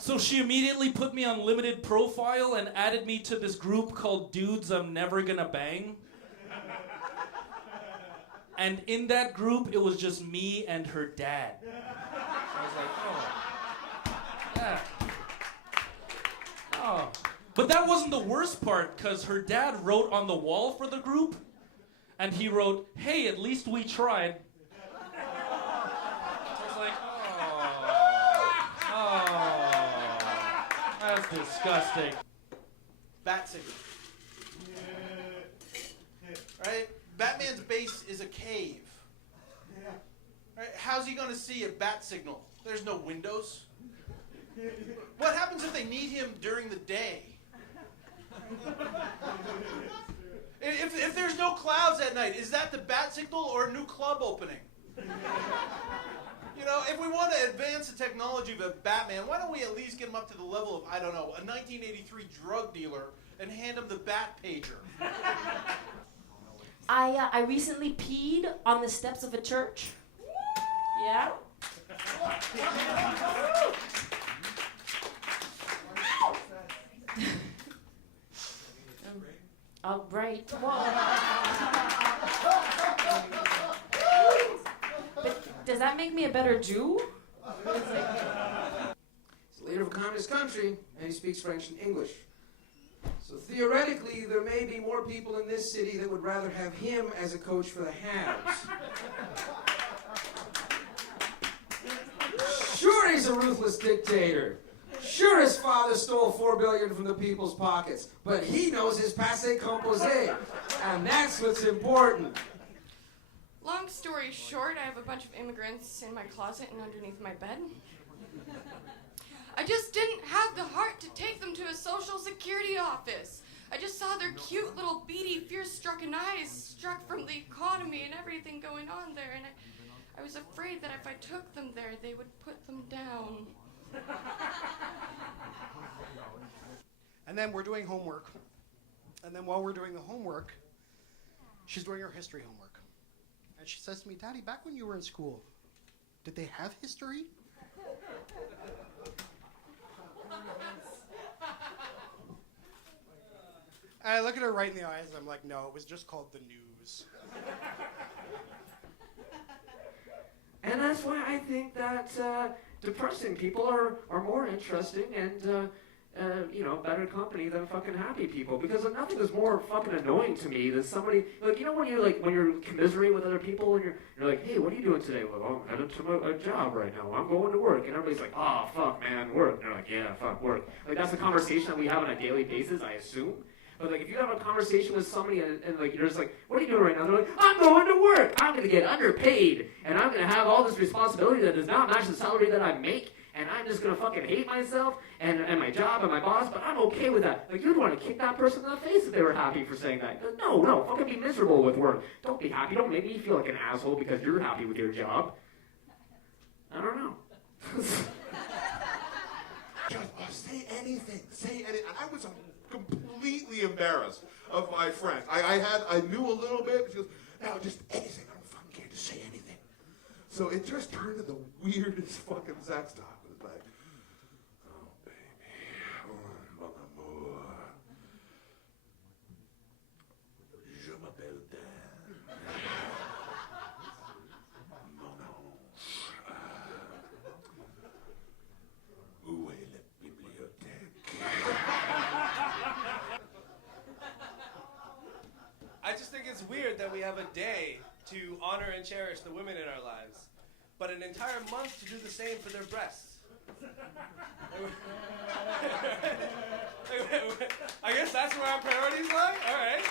So she immediately put me on limited profile and added me to this group called Dudes I'm Never Gonna Bang. And in that group, it was just me and her dad. I was like, oh. Yeah. Oh. But that wasn't the worst part, because her dad wrote on the wall for the group, and he wrote, "Hey, at least we tried." I was like, oh, that's disgusting. Bat signal. Right? Batman's base is a cave. Right? How's he gonna see a bat signal? There's no windows. What happens if they need him during the day? If there's no clouds at night, is that the bat signal or a new club opening? You know, if we want to advance the technology of a Batman, why don't we at least get him up to the level of, I don't know, a 1983 drug dealer and hand him the bat pager? I recently peed on the steps of a church. Yeah. Oh, right. But does that make me a better Jew? He's the leader of a communist country, and he speaks French and English. So theoretically, there may be more people in this city that would rather have him as a coach for the Habs. Sure, he's a ruthless dictator. Sure, his father stole $4 billion from the people's pockets, but he knows his passé composé, and that's what's important. Long story short, I have a bunch of immigrants in my closet and underneath my bed. I just didn't have the heart to take them to a social security office. I just saw their cute little beady, fear-stricken eyes struck from the economy and everything going on there, and I was afraid that if I took them there, they would put them down. And then we're doing homework. And then while we're doing the homework, she's doing her history homework. And she says to me, "Daddy, back when you were in school, did they have history?" And I look at her right in the eyes and I'm like, "No, it was just called the news." And that's why I think that depressing people are more interesting and, better company than fucking happy people. Because nothing is more fucking annoying to me than somebody, when you're commiserating with other people and you're like, "Hey, what are you doing today?" "Well, I'm headed to a job right now. I'm going to work." And everybody's like, "Oh, fuck, man, work." And they're like, "Yeah, fuck, work." Like, that's a conversation that we have on a daily basis, I assume. But like, if you have a conversation with somebody and like you're just like, "What are you doing right now?" They're like, "I'm going to work. I'm going to get underpaid, and I'm going to have all this responsibility that does not match the salary that I make, and I'm just going to fucking hate myself and my job and my boss, but I'm okay with that." Like, you'd want to kick that person in the face if they were happy for saying that. No, fucking be miserable with work. Don't be happy. Don't make me feel like an asshole because you're happy with your job. I don't know. Say anything. And I was completely embarrassed of my friend. I knew a little bit. She goes, "No, just anything. I don't fucking care. Just say anything." So it just turned into the weirdest fucking sex talk. It was like, "Oh, baby. Oh, mon amour. Je m'appelle Dan. Mon ange. Où est la bibliothèque?" I just think it's weird that we have a day to honor and cherish the women in our lives, but an entire month to do the same for their breasts. I guess that's where our priorities lie? All right.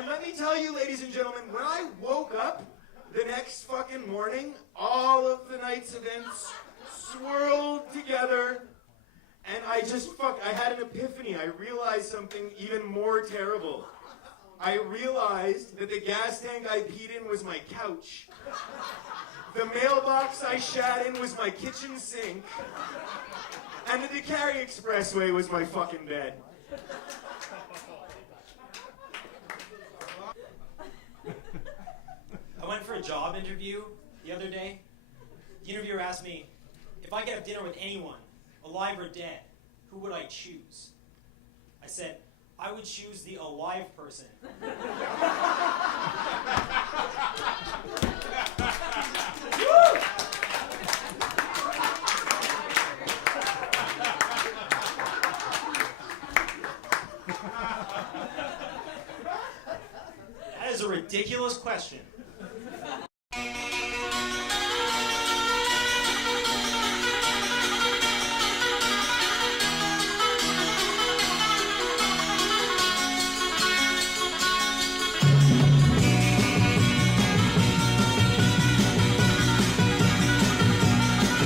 Let me tell you, ladies and gentlemen, when I woke up the next fucking morning, all of the night's events swirled together, and I had an epiphany. I realized something even more terrible. I realized that the gas tank I peed in was my couch. The mailbox I shat in was my kitchen sink. And the DeCarry Expressway was my fucking bed. I went for a job interview the other day. The interviewer asked me if I could have dinner with anyone, alive or dead, who would I choose? I said, I would choose the alive person. That is a ridiculous question.